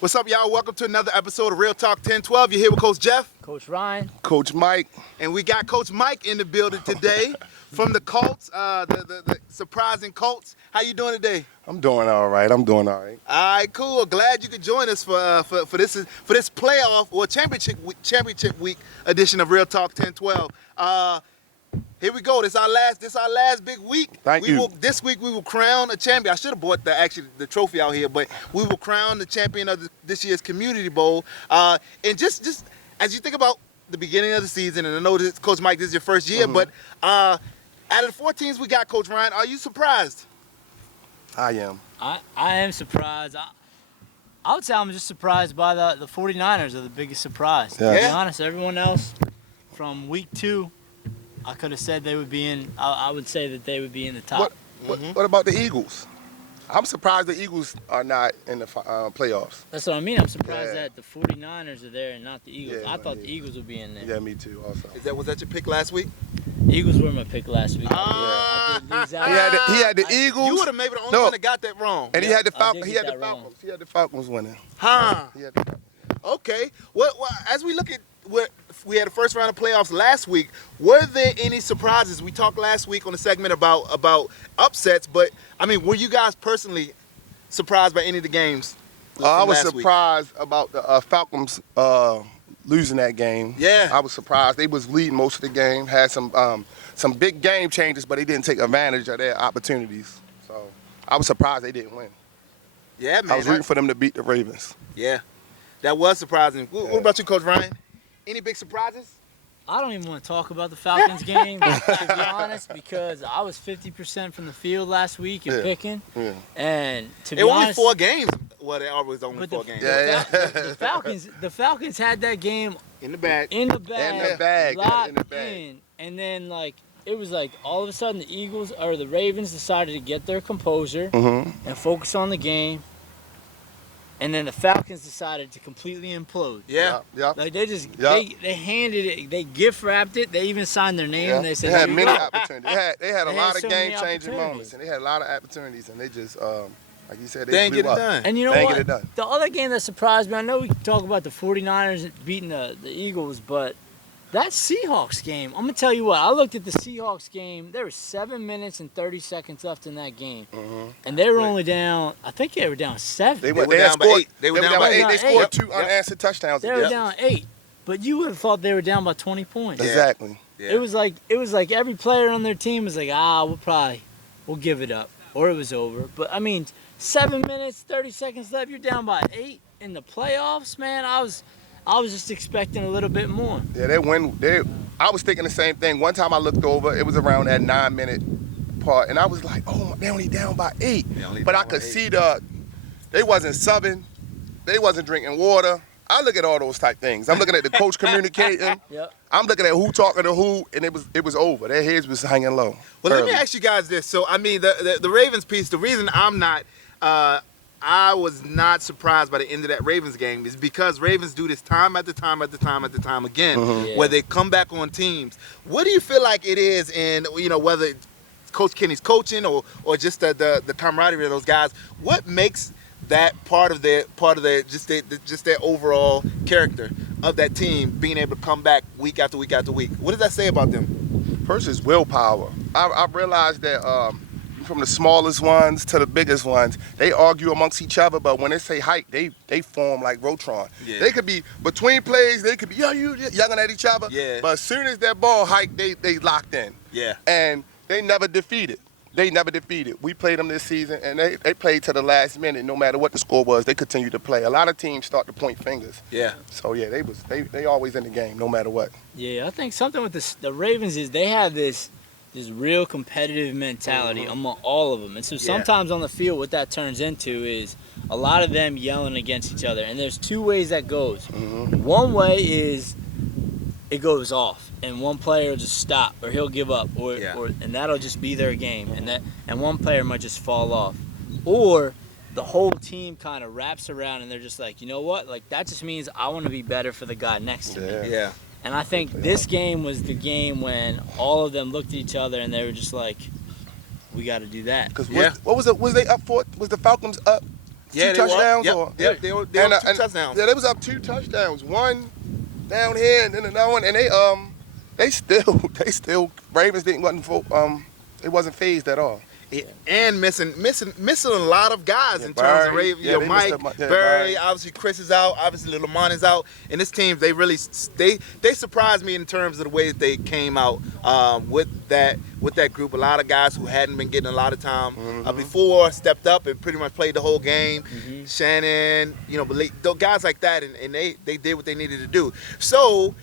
What's up, y'all? Welcome to another episode of Real Talk 1012. You're here with Coach Jeff. Coach Ryan. Coach Mike. And we got Coach Mike in the building today from the Colts, the surprising Colts. How you doing today? I'm doing all right. All right, cool. Glad you could join us for this playoff or championship week edition of Real Talk 1012. Here we go. This our last big week. Thank you. This week we will crown a champion. I should have brought the trophy out here, but we will crown the champion of this year's Community Bowl. And just as you think about the beginning of the season, and I know this, Coach Mike, this is your first year, but out of the 4 teams we got, Coach Ryan, are you surprised? I am. I am surprised. I would say I'm just surprised by the 49ers are the biggest surprise. Yeah. To be honest, everyone else from week 2, I could have said they would be in. I would say that they would be in the top. What about the Eagles? I'm surprised the Eagles are not in the playoffs. That's what I mean. I'm surprised that the 49ers are there and not the Eagles. Yeah, I thought the Eagles would be in there. Yeah, me too. Also. Was that your pick last week? Eagles were my pick last week. I did lose out. He had the Eagles. You would have maybe the only one that got that wrong. And he had the Falcons. I He had did the get that Falcons. He had the Falcons winning. Huh. He had the Falcons. Okay. Well, as we look at what we had the first round of playoffs last week, were there any surprises? We talked last week on the segment about upsets, but I mean, were you guys personally surprised by any of the games? I was last week? surprised about the Falcons losing that game. Yeah. I was surprised. They was leading most of the game. Had some big game changes, but they didn't take advantage of their opportunities. So I was surprised they didn't win. Yeah, man. I was rooting for them to beat the Ravens. Yeah, that was surprising. What about you, Coach Ryan? Any big surprises? I don't even want to talk about the Falcons game, to be honest, because I was 50% from the field last week in picking. Yeah. And to be It was honest, only 4 games. Well, they always only 4 games. the Falcons had that game In the bag. locked in, and then it was like all of a sudden the Eagles or the Ravens decided to get their composure and focus on the game. And then the Falcons decided to completely implode. Yeah. Like they just they handed it, they gift wrapped it. They even signed their name. And they said they had "Here you many go." opportunities. They had a lot of so many game changing opportunities. moments, and they had a lot of opportunities, and they just like you said, They they ain't blew get it up. done. And you know They ain't what? get it done. The other game that surprised me, I know we talk about the 49ers beating the Eagles, but that Seahawks game, I'm going to tell you what, I looked at the Seahawks game, there was 7 minutes and 30 seconds left in that game. And they were only down, I think they were down 7. They were had down by scored- 8. They were down by 8. They 8. scored 2 unanswered touchdowns. They were down 8. But you would have thought they were down by 20 points. Exactly. Yeah. It was like every player on their team was like, we'll give it up. Or it was over. But I mean, 7 minutes, 30 seconds left, you're down by 8 in the playoffs, man. I was just expecting a little bit more. Yeah, I was thinking the same thing. One time I looked over, it was around that 9-minute part, and I was like, oh, they only down by 8. But I could see they wasn't subbing, they wasn't drinking water. I look at all those type things. I'm looking at the coach communicating. Yep. I'm looking at who talking to who, and it was over. Their heads was hanging low. Well, let me early. ask you guys this. So, I mean, the Ravens piece, the reason I was not surprised by the end of that Ravens game is because Ravens do this time after time again, where they come back on teams. What do you feel like it is in, whether it's Coach Kenny's coaching or just the camaraderie of those guys? What makes that part of their just their overall character of that team being able to come back week after week after week? What does that say about them? First is willpower. I realized that from the smallest ones to the biggest ones, they argue amongst each other, but when they say hike, they form like Rotron. Yeah. They could be between plays, they could be you yelling at each other. Yeah. But as soon as that ball hiked, they locked in. Yeah. And they never defeated. We played them this season, and they played to the last minute. No matter what the score was, they continued to play. A lot of teams start to point fingers. Yeah. So yeah, they always in the game, no matter what. Yeah, I think something with the Ravens is they have this real competitive mentality among all of them. And so sometimes on the field what that turns into is a lot of them yelling against each other. And there's 2 ways that goes. One way is it goes off and one player will just stop or he'll give up or and that'll just be their game and one player might just fall off. Or the whole team kind of wraps around and they're just like, you know what? Like that just means I want to be better for the guy next to me. Yeah. And I think this game was the game when all of them looked at each other and they were just like, we got to do that. Because what was they up for? Was the Falcons up Yeah, two touchdowns? Yep, they were up 2 touchdowns. Yeah, they was up 2 touchdowns. One down here and then another one, and they still Ravens it wasn't phased at all. And missing a lot of guys in terms of Ravens. Yeah, Mike, Barry, obviously Chris is out, obviously Lamont is out, and this team they really they surprised me in terms of the way that they came out with that group. A lot of guys who hadn't been getting a lot of time before stepped up and pretty much played the whole game. Shannon, guys like that, and they did what they needed to do. So.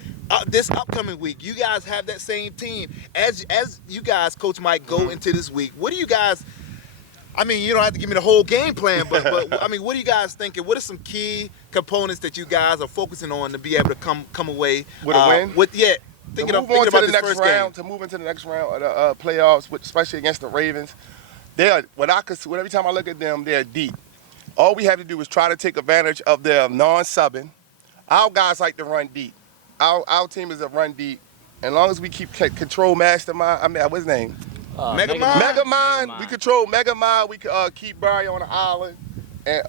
This upcoming week, you guys have that same team. As you guys, Coach Mike, go into this week, what do you guys, I mean, you don't have to give me the whole game plan, but I mean, what are you guys thinking? What are some key components that you guys are focusing on to be able to come away with a win? Thinking about this first game. To move into the next round of the playoffs, especially against the Ravens, every time I look at them, they're deep. All we have to do is try to take advantage of their non-subbing. Our guys like to run deep. Our team is a run deep. And as long as we keep control Mastermind, what's his name? Megamind. We control Megamind. We can keep Barry on the island and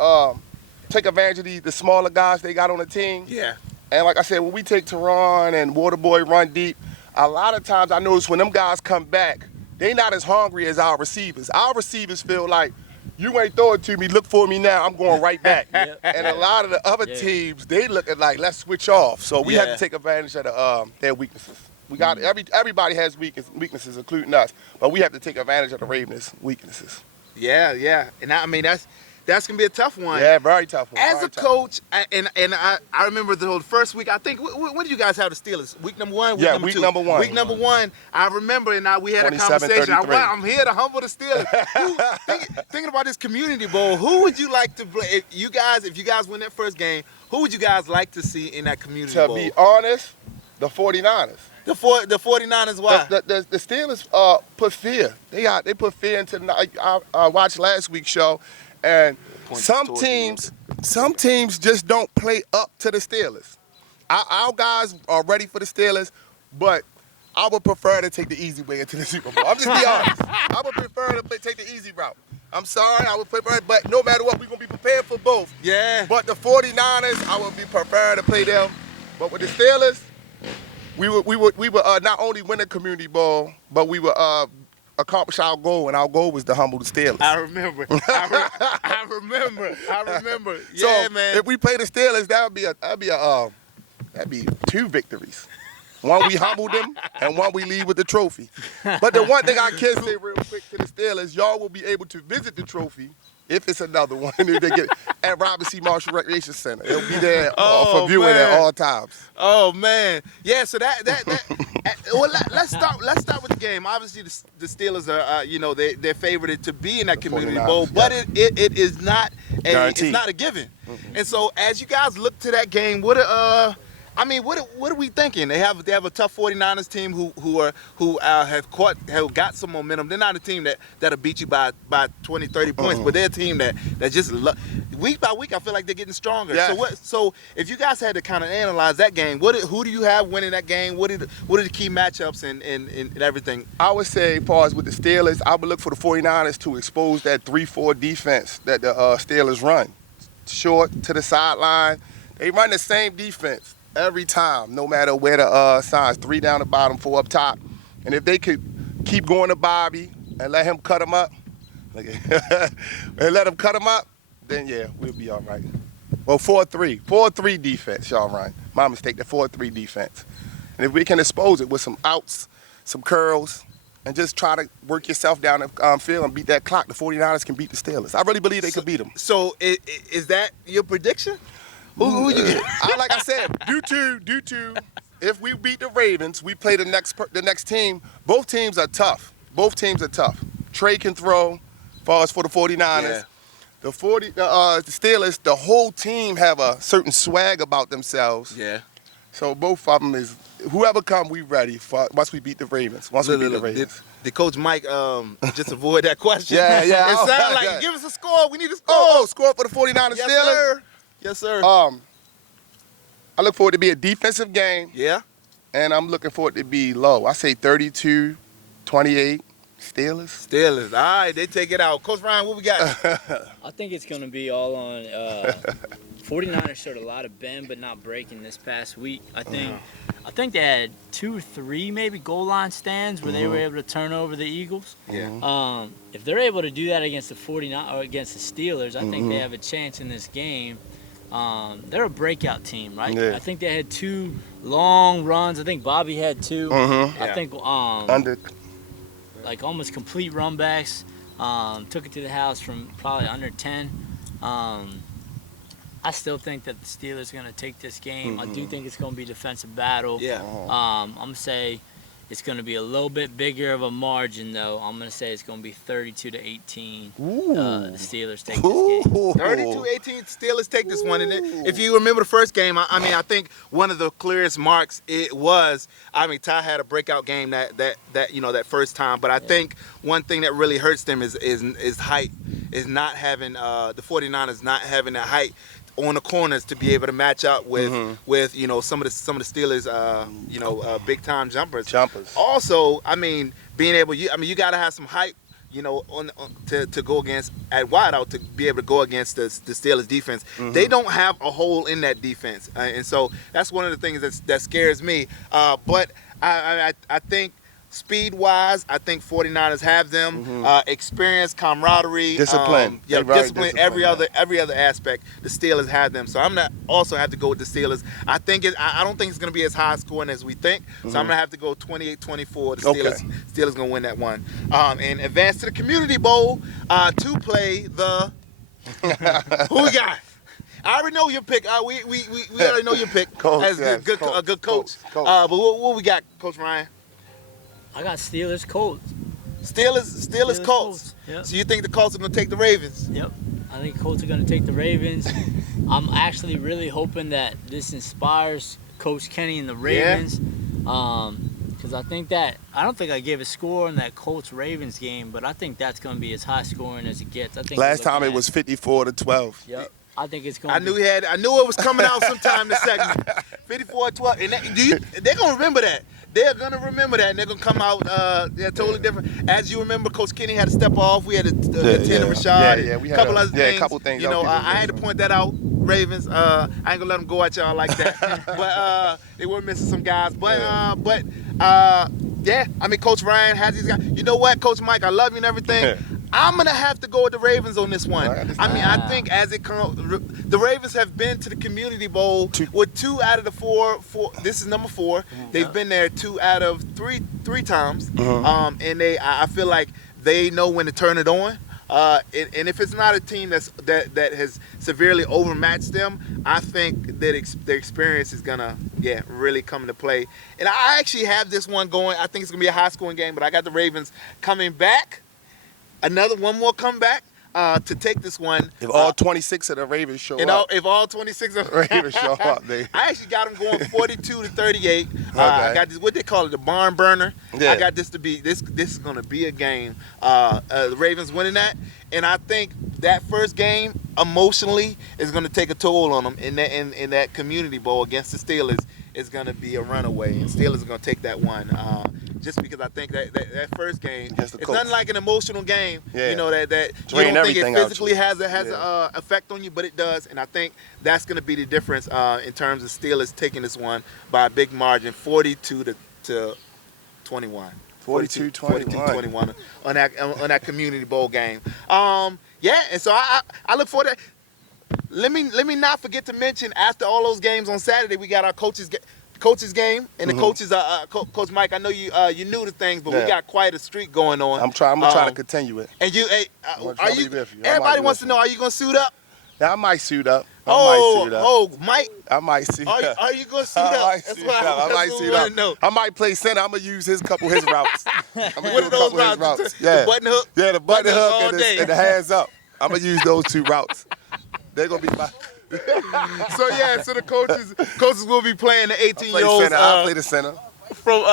take advantage of the smaller guys they got on the team. Yeah. And like I said, when we take Teron and Waterboy run deep, a lot of times I notice when them guys come back, they not as hungry as our receivers. Our receivers feel like, you ain't throw it to me, look for me now, I'm going right back. And a lot of the other teams, they look at like, let's switch off. So we have to take advantage of their weaknesses. We got everybody has weaknesses, including us, but we have to take advantage of the Ravens' weaknesses. Yeah. And I mean, that's going to be a tough one. Yeah, very tough one. As a coach, and I remember the first week, I think, when did you guys have the Steelers? Week number 1? Yeah, week number 1. Week number 1, I remember, and we had a conversation. I'm here to humble the Steelers. Thinking about this community bowl, who would you like to play? If you guys win that first game, who would you guys like to see in that community bowl? To be honest, the 49ers. The 49ers, why? The Steelers put fear. They put fear into I watched last week's show. And some teams just don't play up to the Steelers. Our guys are ready for the Steelers, but I would prefer to take the easy way into the Super Bowl. I'm just being honest. I would prefer to take the easy route. I'm sorry, I would prefer, but no matter what, we're going to be prepared for both. Yeah. But the 49ers, I would be prepared to play them. But with the Steelers, we would not only win the community bowl, but we would accomplish our goal, and our goal was to humble the Steelers. I remember. Yeah, so, man. If we play the Steelers, that'd be 2 victories. One we humbled them, and one we leave with the trophy. But the one thing I can say real quick to the Steelers, y'all will be able to visit the trophy if it's another one, if they get at Robert C. Marshall Recreation Center. It'll be there for viewing at all times. Oh man, yeah. So well, let's start with the game. Obviously, the Steelers are they're favored to be in that community bowl, but it is not it's not a given. And so as you guys look to that game, what are we thinking? They have a tough 49ers team who have got some momentum. They're not a team that'll beat you by 20, 30 points, but they're a team that just week by week I feel like they're getting stronger. Yeah. So if you guys had to kind of analyze that game, who do you have winning that game? What are the key matchups and everything? I would say, as far as with the Steelers, I would look for the 49ers to expose that 3-4 defense that the Steelers run. Short to the sideline. They run the same defense every time, no matter where the signs, 3 down the bottom, 4 up top. And if they could keep going to Bobby and let him cut him up, then yeah, we'll be all right. Well, 4-3 defense, y'all run. My mistake, the 4-3 defense. And if we can expose it with some outs, some curls, and just try to work yourself down the field and beat that clock, the 49ers can beat the Steelers. I really believe they could beat them. So is that your prediction? Who you get? Like I said, due to if we beat the Ravens, we play the next team. Both teams are tough. Trey can throw, as far as for the 49ers. Yeah. The Steelers, the whole team have a certain swag about themselves. Yeah. So both of them is, whoever come, we ready once we beat the Ravens. Did Coach Mike just avoid that question? Yeah. It sounded like, give us a score. We need a score. Oh, score for the 49ers yes, Steelers? Sir. Yes, sir. I look for it to be a defensive game. Yeah. And I'm looking for it to be low. I say 32-28. Steelers. All right, they take it out. Coach Ryan, what we got? I think it's going to be all on 49ers showed a lot of bend but not breaking this past week. I think they had 2 or 3 maybe goal line stands where they were able to turn over the Eagles. Yeah. If they're able to do that against the 49 or against the Steelers, I think they have a chance in this game. They're a breakout team, right? Yeah. I think they had 2 long runs. I think Bobby had 2. I think like almost complete run backs. Took it to the house from probably under 10. I still think that the Steelers are going to take this game. I do think it's going to be a defensive battle. Yeah. I'm going to say it's going to be a little bit bigger of a margin, though. I'm going to say it's going to be 32-18. The Steelers take this game. 32-18, Steelers take this one. And if you remember the first game, I think one of the clearest marks it was, Ty had a breakout game that first time. But I think one thing that really hurts them is height, is not having the 49ers not having that height on the corners to be able to match up with some of the Steelers big time jumpers. Also, being able you got to have some height to go against at wideout to be able to go against the Steelers defense. They don't have a hole in that defense, and so that's one of the things that scares me. But I think speed-wise, I think 49ers have them. Experience, camaraderie, discipline. Discipline. Every other aspect, the Steelers have them. So I'm gonna also have to go with the Steelers. I don't think it's gonna be as high scoring as we think. So I'm gonna have to go 28-24. The Steelers gonna win that one. And advance to the Community Bowl to play the. Who we got? I already know your pick. We already know your pick Coach, as a good coach. Coach. But what we got, Coach Ryan? I got Steelers Colts. Steelers Colts. Yep. So you think the Colts are going to take the Ravens? Yep. I think Colts are going to take the Ravens. I'm actually really hoping that this inspires Coach Kenny and the Ravens. Because I don't think I gave a score in that Colts-Ravens game, but I think that's going to be as high scoring as it gets. I think Last time it was 54-12. Yep. I think it's going I knew it was coming out sometime this segment. 54-12. And they're going to remember that. They're going to remember that, and they're going to come out totally different. As you remember, Coach Kenny had to step off. We had a 10 of Rashad. We a had couple other things. a couple things. I had to point that out, Ravens. I ain't going to let them go at y'all like that. But they were missing some guys. Coach Ryan has these guys. You know what, Coach Mike, I love you and everything. I'm going to have to go with the Ravens on this one. I think as it comes, the Ravens have been to the Community Bowl with 2 out of the 4. This is number 4. They've been there 2 out of 3 times. And I feel like they know when to turn it on. And if it's not a team that has severely overmatched them, I think that their experience is gonna really come into play. And I actually have this one going. I think it's gonna be a high scoring game, but I got the Ravens coming back. One more comeback to take this one. If all 26 of the Ravens show up. If all 26 of the Ravens show up, I actually got them going 42-38. Okay. I got this, what they call it, the barn burner. Yeah. I got this to be, this is going to be a game. The Ravens winning that. And I think that first game, emotionally, is going to take a toll on them. In that Community Bowl against the Steelers is going to be a runaway. And Steelers are going to take that one. Just because I think that first game, it's nothing like an emotional game. Yeah. You know that you don't think it physically has an effect on you, but it does. And I think that's going to be the difference in terms of Steelers taking this one by a big margin, 42-21. 42-21 on that Community Bowl game. And so I look forward to that. Let me not forget to mention, after all those games on Saturday, we got our coaches game, and the coaches Coach Mike, I know you knew the things, but we got quite a streak going on. I'm gonna try to continue it. And everybody wants to know, are you gonna suit up? Yeah, I might suit up. Mike, I might suit up. Are you gonna suit up? I might suit up. I might play center. I'm gonna use his routes. I'm gonna use a couple of his routes. The button hook. Yeah, the button hook and the hands up. I'm gonna use those 2 routes. They're gonna be my. So the coaches will be playing the 18-year-olds. I'll play the center. From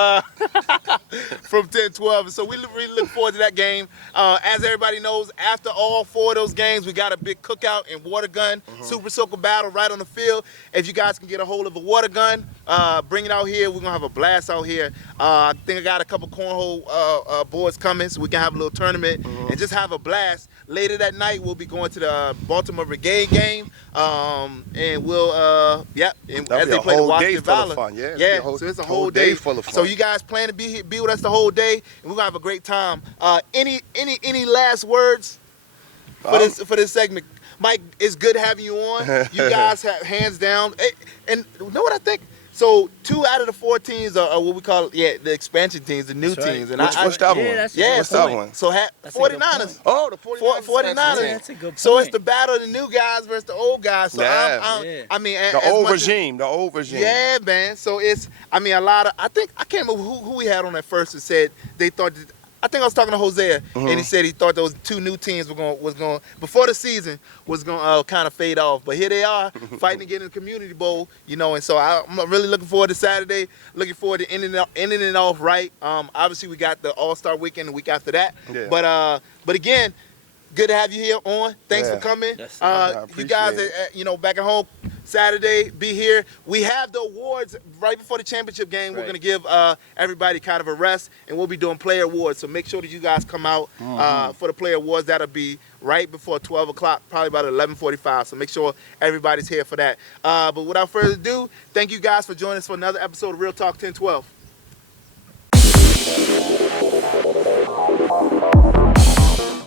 from 10-12. And so we really look forward to that game. As everybody knows, after all 4 of those games, we got a big cookout and water gun, Super Soaker battle right on the field. If you guys can get a hold of a water gun, bring it out here. We're going to have a blast out here. I think I got a couple cornhole boards coming, so we can have a little tournament and just have a blast. Later that night, we'll be going to the Baltimore Pregame game, and we'll, and as they play the Washington Valor. So it's a whole day full of fun. So you guys plan to be with us the whole day, and we're gonna have a great time. Any last words for this segment? Mike, it's good having you on. You guys have hands down, and you know what I think? So 2 out of the 4 teams are what we call the expansion teams, the new teams. And what's that one? What's that one? So 49ers. Oh, the 49ers. That's a good point. So it's the battle of the new guys versus the old guys. So I mean, the old regime. Yeah, man. So it's, I mean, a lot of, I can't remember who we had on that first that said they thought that, I think I was talking to Hosea, and he said he thought those 2 new teams was going before the season was going to kind of fade off. But here they are fighting to get in the Community Bowl, you know. And so I'm really looking forward to Saturday. Looking forward to ending it off right. Obviously we got the All-Star weekend the week after that. Yeah. But again, good to have you here on. Thanks for coming. Yes, you guys, back at home Saturday, be here. We have the awards right before the championship game. Right. We're going to give everybody kind of a rest, and we'll be doing player awards. So make sure that you guys come out for the player awards. That'll be right before 12 o'clock, probably about 11:45. So make sure everybody's here for that. But without further ado, thank you guys for joining us for another episode of Real Talk 1012.